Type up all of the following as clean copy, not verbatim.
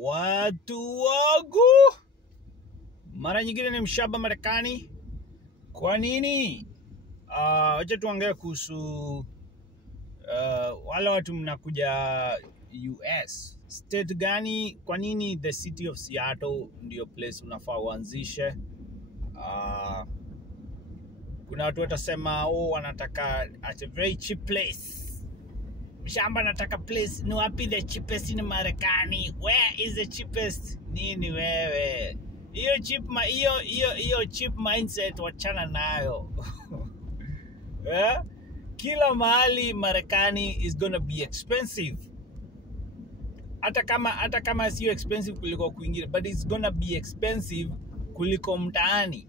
Watu wangu, mara nyingine ni mshaba Marekani. Kwa nini? Wacha tuongee kuhusu wale watu mnakuja US. State gani? Kwa nini the city of Seattle ndio place unafaa uanzishe? Kuna watu watasema wanataka at a very cheap place. Mshamba nataka place ni wapi the cheapest in Marekani? Where is the cheapest? Nini wewe? Hiyo cheap mindset wachana nayo. Yeah? Kila mahali Marekani is gonna be expensive. Hata kama sio expensive kuliko kwingine, but it's gonna be expensive kuliko mtaani.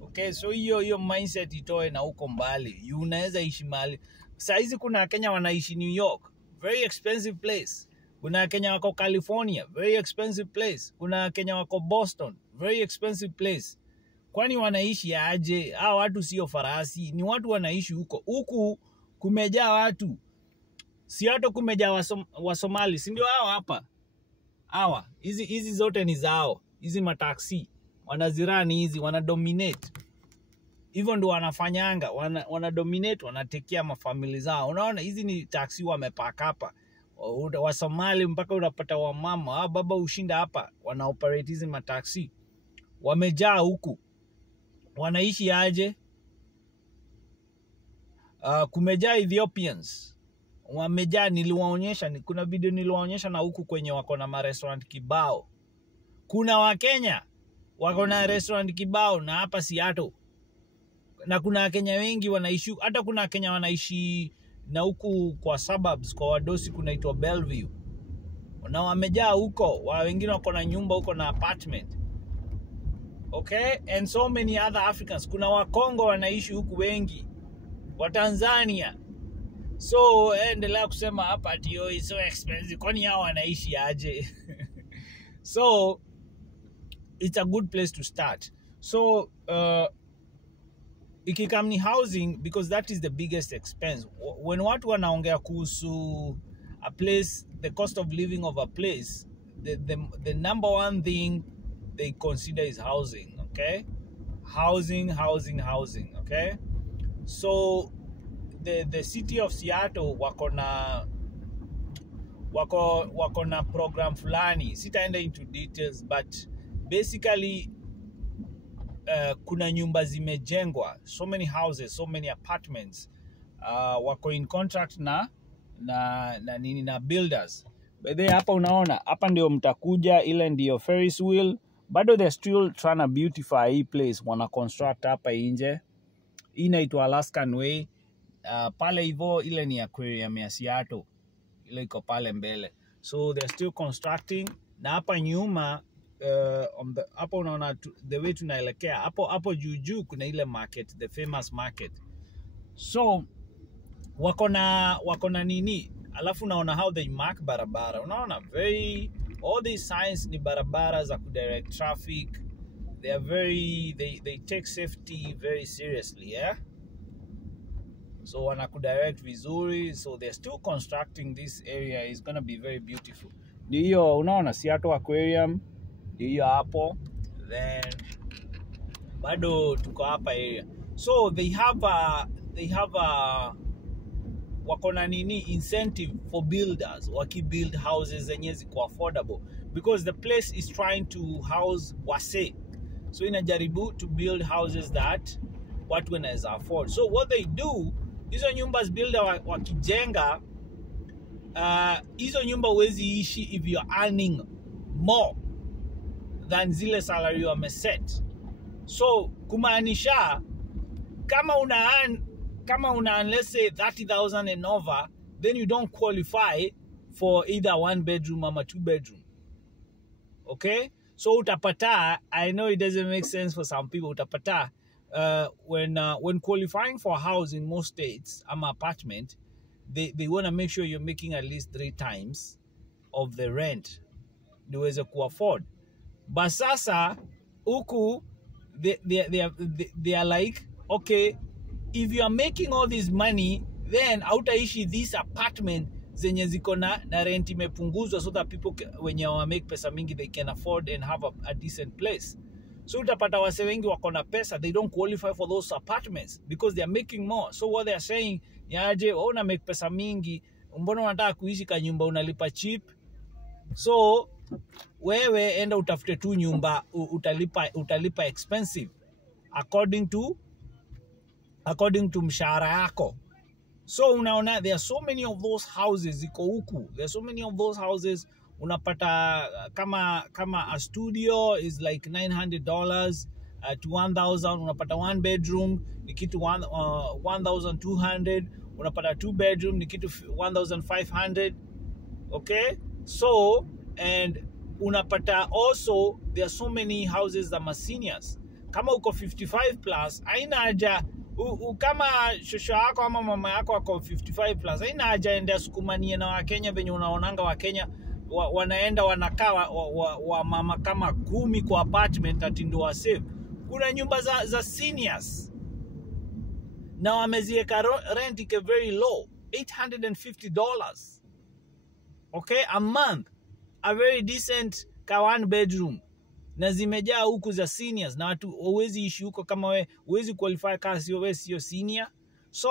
Okay, so hiyo mindset itoe na uko mbali. Unaweza ishi mahali. Saizi kuna Kenya wanaishi New York, very expensive place. Kuna Kenya wako California, very expensive place. Kuna Kenya wako Boston, very expensive place. Kwani wanaishi aje? Hao watu sio farasi, ni watu wanaishi huko. Huku kumejaa watu. Seattle kumejaa Wasomali, si ndio hao hapa? Hawa, hizi zote ni zao. Hizi mataksi wanazirani hizi, wanadominate. Hivyo ndio wanafanyanga, wanadominate, wanatekea mafamili zao. Unaona hizi ni taxi wamepaka hapa. Wa Somali mpaka unapata wa mama, baba ushinda hapa, wanaoperate hizi mataxi. Wamejaa huku. Wanaishi aje? Kumejaa Ethiopians. Wamejaa, niliwaonyesha, kuna video niliwaonyesha na huku kwenye wako na restaurant kibao. Kuna Wakenya wako na restaurant kibao na hapa Seattle. Na kuna Wakenya wengi wanaishi, hata kuna Wakenya wanaishi na huku kwa suburbs, kwa wadosi kunaitwa Bellevue. Na wamejaa huko, wengine wako na nyumba huko na apartment. Okay, and so many other Africans. Kuna Wakongo wanaishi huku wengi, wa Tanzania. So endelea kusema hapa ati is so expensive. Kwani hao wanaishi aje? So it's a good place to start. So ikikamni housing, because that is the biggest expense. When watu wanaongea kuhusu a place, the cost of living of a place, the number one thing they consider is housing. Okay, housing. Okay, so the city of Seattle wako na program fulani. Sitaenda into details, but basically kuna nyumba zimejengwa, so many houses, so many apartments, wako in contract na builders. But then hapa unaona, hapa ndio mtakuja, ile ndio Ferris wheel. Bado they're still trying to beautify hii place, wana construct hapa nje. Hii inaitwa Alaskan Way. Pale hivyo ile ni aquarium ya Seattle, ile iko pale mbele. So they're still constructing. Na hapa nyuma hapo unaona the way tunaelekea hapo juu kuna ile market, the famous market. So wako na nini, alafu unaona how they mark barabara. Unaona all these signs ni barabara za kudirect traffic. They are they take safety very seriously, yeah. So wanakudirect vizuri. So they're still constructing this area. Is gonna be very beautiful. Ndio unaona Seattle Aquarium ndio hapo. Then bado tuko hapa area. So they have a wako na nini incentive for builders wakibuild houses zenye ziko affordable, because the place is trying to house wase. So inajaribu to build houses that watu wanaweza afford. So what they do, hizo nyumba builder wakijenga, hizo nyumba huwezi ishi if you're earning more than zile salary wameset. So kumaanisha kama una earn let's say 30,000 and over, then you don't qualify for either one bedroom or two bedroom. Okay, so utapata, I know it doesn't make sense for some people, utapata when qualifying for a house in most states, apartment, they want to make sure you're making at least 3 times of the rent niweze ku afford. But sasa huku they are like, okay, if you are making all this money, then outaishi this apartment zenye ziko na rent imepunguzwa so that people wenye wa make pesa mingi they can afford and have a decent place. So utapata wase wengi wako na pesa, they don't qualify for those apartments because they are making more. So what they are saying, yaje una make pesa mingi, mbona unataka kuishi ka nyumba unalipa cheap? So wewe enda utafute tu nyumba utalipa expensive according to mshahara yako. So unaona there are so many of those houses ziko huku. There are so many of those houses unapata kama a studio is like $900 to $1,000. Unapata 1 bedroom ni kitu 1,200. Unapata 2 bedroom ni kitu 1,500. Okay? So and unapata also there are so many houses that are seniors. Kama uko 55 plus haina haja kama shosho yako ama mama yako wako 55 plus haina haja ende sukumanie na Wakenya venye unaonanga Wakenya wanaenda wanakaa wa mama kama 10 kwa apartment ati ndo wa save. Kuna nyumba za seniors na wamezieka rent ike very low, $850, okay, a month, a very decent ka 1 bedroom, na zimejaa huku za seniors na watu huwezi ishi huko kama we huwezi qualify kama wewe sio senior. So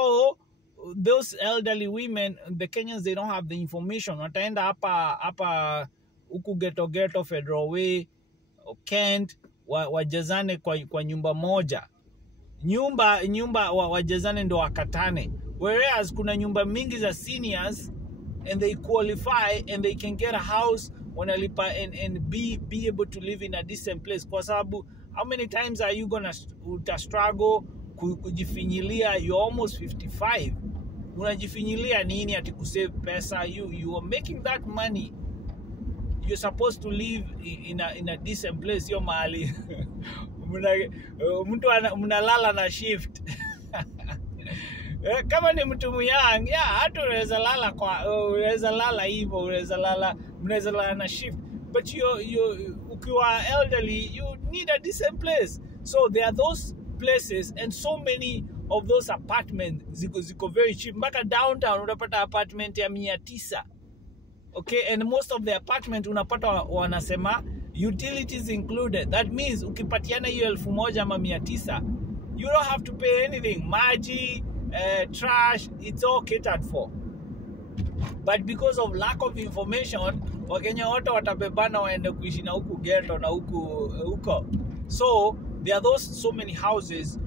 those elderly women, the Kenyans, they don't have the information. Wataenda hapa huku ghetto Federal Way, Kent, wajazane kwa nyumba moja. Nyumba wajazane ndo wakatane. Whereas kuna nyumba mingi za seniors and they qualify and they can get a house wanalipa and be able to live in a decent place. Kwa sababu how many times are you gonna struggle kujifinyilia? You're almost 55. Unajifinyilia nini ati kusave pesa? You are making that money. You're supposed to live in a decent place. Yo mahali mtu mnalala na shift. Kama ni mtu young, hata unaweza lala hivyo, unaweza lala na shift. But ukiwa elderly, you need a decent place. So there are those places and so many of those apartments ziko very cheap. Mpaka downtown unapata apartment ya 900. Okay, and most of the apartment unapata wanasema utilities included. That means ukipatiana hiyo 1,000 ama 900, you don't have to pay anything. Maji, trash, it's all catered for. But because of lack of information, Wakenya wote watabebana waende kuishi na huku ghetto na huko. So there are so many houses,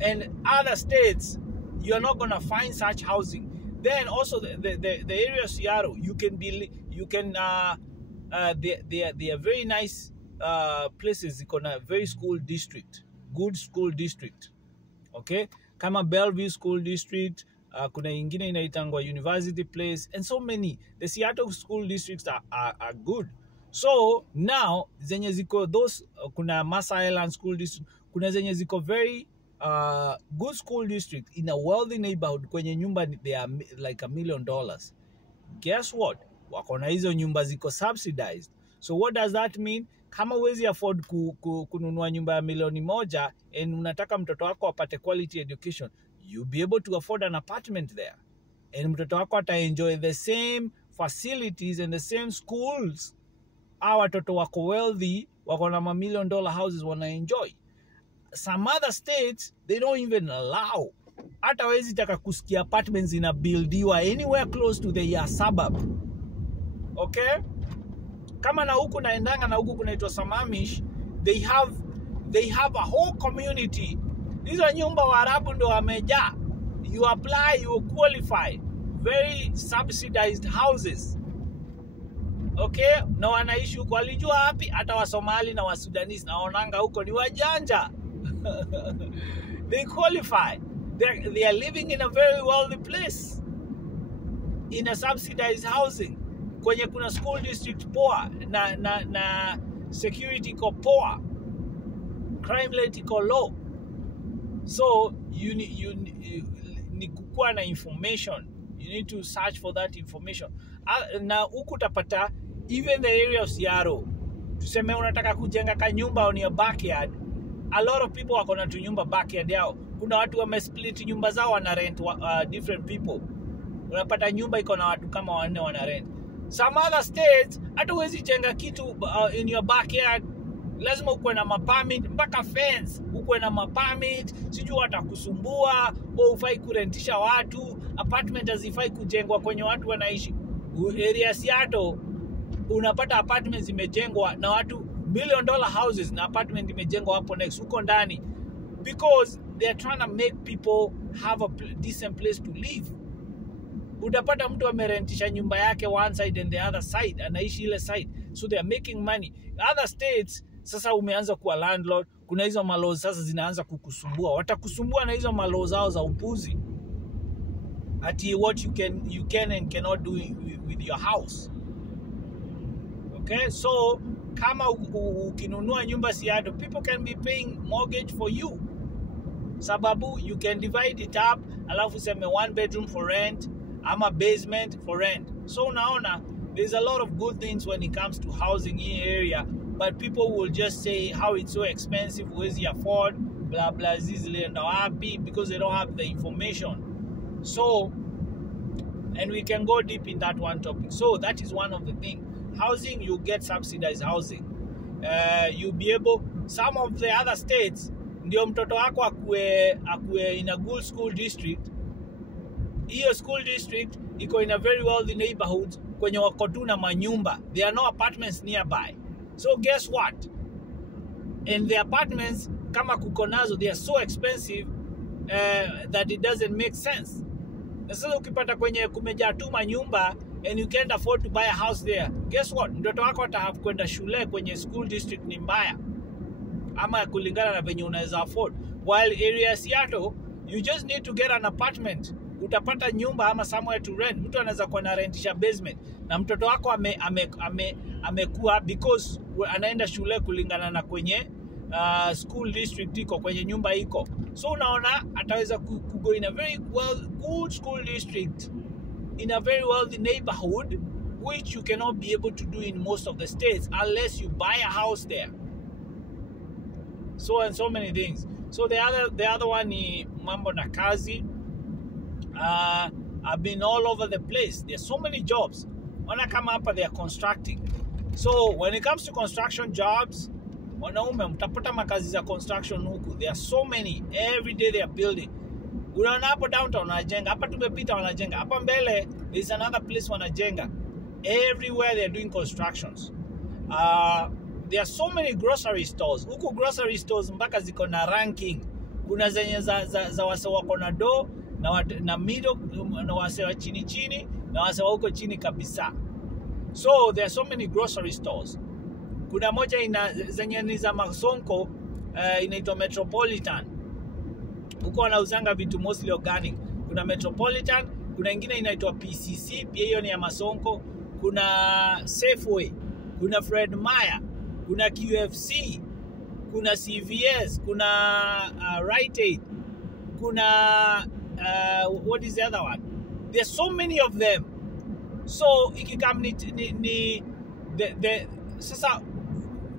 and other states you're not gonna find such housing. Then also the area of Seattle, they are very nice places. It's a very good school district. Okay, kama Bellevue School District, kuna ingine inaitangwa University Place, and so many. The Seattle school districts are good. So now zenye ziko those, kuna Massa Island School District, kuna zenye ziko very good school district in a wealthy neighborhood, kwenye nyumba they are like $1 million. Guess what? Wako na hizo nyumba ziko subsidized. So what does that mean? Kama huwezi afford kununua nyumba ya $1,000,000 and unataka mtoto wako apate quality education, you'll be able to afford an apartment there. And mtoto wako ata-enjoy the same facilities and the same schools. Watoto wako wealthy, wako na $1 million houses wana-enjoy. Some other states, they don't even allow. Hata wezi taka kusikia apartments inabuildiwa anywhere close to the suburb. Okay? Kama na huku naendanga na huku kunaitwa Sammamish, they have a whole community. Hizo nyumba Waarabu ndo wamejaa. You apply, you qualify. Very subsidized houses. Okay? Na wanaishi huko. Walijua wapi? Hata wa Somali na wa Sudanese na onanga huko ni wajanja. They qualify. They are living in a very wealthy place. In a subsidized housing. Kwenye kuna school district poa na security iko poa, crime rate iko low. So you need kukuwa na information. You need to search for that information. Na huku utapata even the area of Seattle, tuseme unataka kujenga kanyumba on your backyard, a lot of people wako na tunyumba backyard yao. Kuna watu wamesplit nyumba zao wana rent different people. unapata nyumba iko na watu kama 4 wana rent. Some other states hata huwezi jenga kitu in your backyard, lazima ukuwe na permit, mpaka fence ukuwe na permit, sijui watakusumbua, au ufai kurentisha watu, apartment hazifai kujengwa kwenye watu wanaishi. Area Seattle unapata apartments zimejengwa na watu $1 million houses, na apartment imejengwa hapo next huko ndani, because they are trying to make people have a decent place to live. Utapata mtu amerentisha nyumba yake one side and the other side, anaishi ile side, so they are making money. Other states sasa umeanza kuwa landlord, kuna hizo malaws sasa zinaanza kukusumbua, watakusumbua na hizo malaws zao za upuzi, ati what you can and cannot do with your house. Okay, so kama ukinunua nyumba Seattle, people can be paying mortgage for you, sababu you can divide it up, alafu seme 1 bedroom for rent ama basement for rent. So unaona, there's a lot of good things when it comes to housing in area, but people will just say how it's so expensive, huwezi afford, blah blah, zizile ndo happy because they don't have the information. So, and we can go deep in that one topic. So that is one of the things. Housing, you get subsidized housing. You'll be able, some of the other states, ndio mtoto wako akue in a good school district. Hiyo school district iko in a very wealthy neighborhood kwenye wako tu na manyumba. There are no apartments nearby. So guess what? And the apartments, kama kuko nazo, they are so expensive that it doesn't make sense. Na sasa ukipata kwenye kumejaa tu manyumba and you can't afford to buy a house there, guess what? Mtoto wako atahave kwenda shule kwenye school district ni mbaya, ama kulingana na venye unaweza afford. While area Seattle, you just need to get an apartment. Utapata nyumba ama somewhere to rent. Mtu anaweza kuwa na rentisha basement, na mtoto wako amekuwa because anaenda shule kulingana na kwenye school district iko, kwenye nyumba iko. So unaona ataweza go in a very good school district in a very wealthy neighborhood, which you cannot be able to do in most of the states unless you buy a house there. So and so many things. So the other one ni mambo na kazi. I've been all over the place. There's so many jobs. When I come up, they are constructing. So when it comes to construction jobs, wanaume mtapata makazi za construction huku. There are so many. Every day they are building. Unaona hapo downtown wanajenga. Hapa tumepita wanajenga. Hapa mbele there's another place wanajenga. Everywhere they are doing constructions. There are so many grocery stores. Huku grocery stores mpaka ziko na ranking. Kuna zenye za wase wako na do, na middle, na wase wa chini, na wase wa huko chini kabisa. So there are so many grocery stores. Kuna moja zenye ni za Masonko, inaitwa Metropolitan. Huko wanauzanga vitu mostly organic. Kuna Metropolitan, kuna ingine inaitwa PCC, pia hiyo ni ya Masonko. Kuna Safeway, kuna Fred Meyer, kuna QFC, kuna CVS, kuna Rite Aid, kuna what is the other one? There's so many of them. So ikikam sasa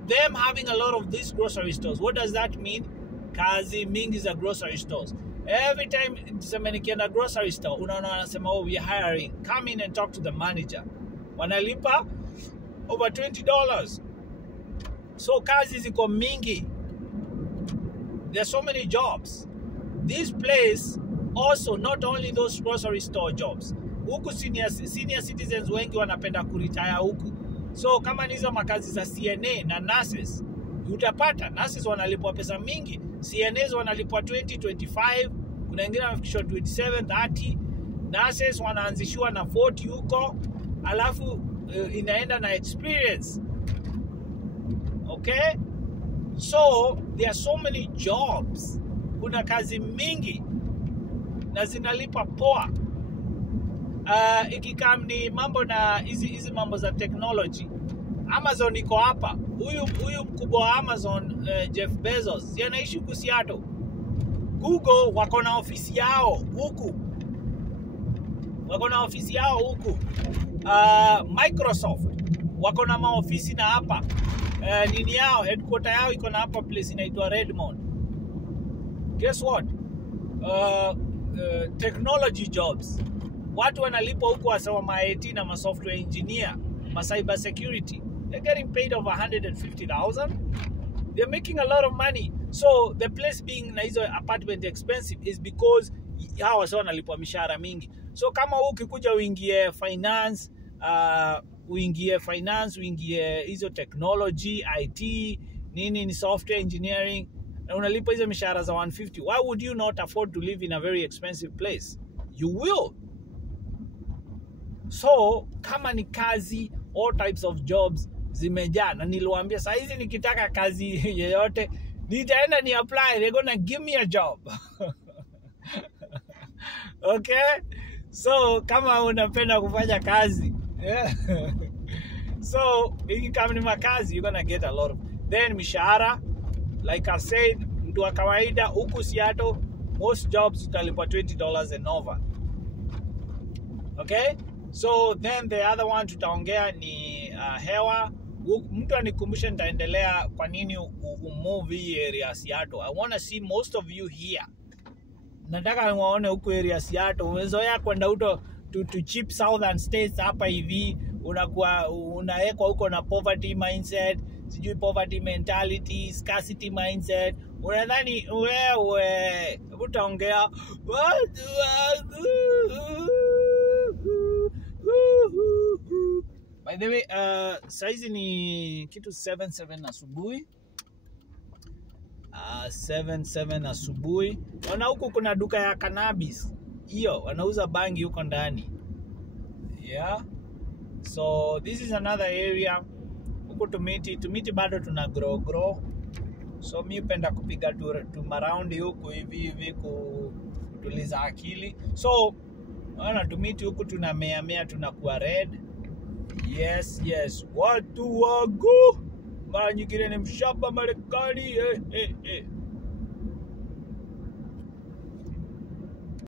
them having a lot of these grocery stores. What does that mean? Kazi mingi za grocery stores. Every time tuseme nikienda grocery store, unaona wanasema, oh, we are hiring. Come in and talk to the manager. Wanalipa over $20. So kazi ziko mingi. There's so many jobs. This place also, not only those grocery store jobs. Huku senior citizens wengi wanapenda kuretire huku. So kama nizo makazi za CNA na nurses, utapata nurses wanalipwa pesa mingi. CNAs wanalipwa 20, 25, kuna wengine wanafikishwa 27, 30. Nurses wanaanzishwa na 40 huko, alafu inaenda na experience. Okay? So there are so many jobs. Kuna kazi mingi na zinalipa poa. Ikikam ni mambo na hizi mambo za technology. Amazon iko hapa. Huyu mkubwa wa Amazon, Jeff Bezos, anaishi huku Seattle. Google wako na ofisi yao huku. Microsoft wako na maofisi na hapa. Nini yao, headquarter yao iko na hapa place inaitwa Redmond. Guess what? Technology jobs. watu wanalipwa huko wasawa ma IT na ma software engineer, ma cyber security. They're getting paid over 150,000. They're making a lot of money. So the place being na hizo apartment expensive is because hawa wasa wanalipwa mishahara mingi. So kama ukikuja uingie finance, uingie hizo technology, IT, ni software engineering, na unalipa hizo mishahara za 150, why would you not afford to live in a very expensive place? You will. So kama ni kazi, all types of jobs zimejaa, na niliwaambia saa hizi nikitaka kazi yeyote nitaenda ni apply, they're gonna give me a job. Okay, so kama unapenda kufanya kazi, yeah. So kama ni makazi, you're gonna get a lot of. Then mishahara, like I said, mtu wa kawaida huku Seattle, most jobs utalipwa $20 and over. Okay, so then the other one tutaongea ni hewa. Mtu anikumbusha nitaendelea kwa nini umove hii area Seattle. I want to see most of you here. Nataka niwaone huko area Seattle. Umezoea kwenda huko to cheap southern states hapa hivi, unawekwa huko na poverty mindset, sijui poverty mentality, scarcity mindset. Unadhani wewe utaongea watu wangu. By the way, saizi ni kitu 7 asubuhi. 7 asubuhi. Wana huku kuna duka ya cannabis. Hiyo, wanauza bangi huko ndani. Yeah. So, this is another area. Huku tumiti bado tuna grow. So, mi upenda kupiga tumaraundi huku hivi kutuliza akili. So, wana tumiti huku tunamea tunakuwa red. Yes. Watu wangu. Mara nyingine ni mshamba Marekani.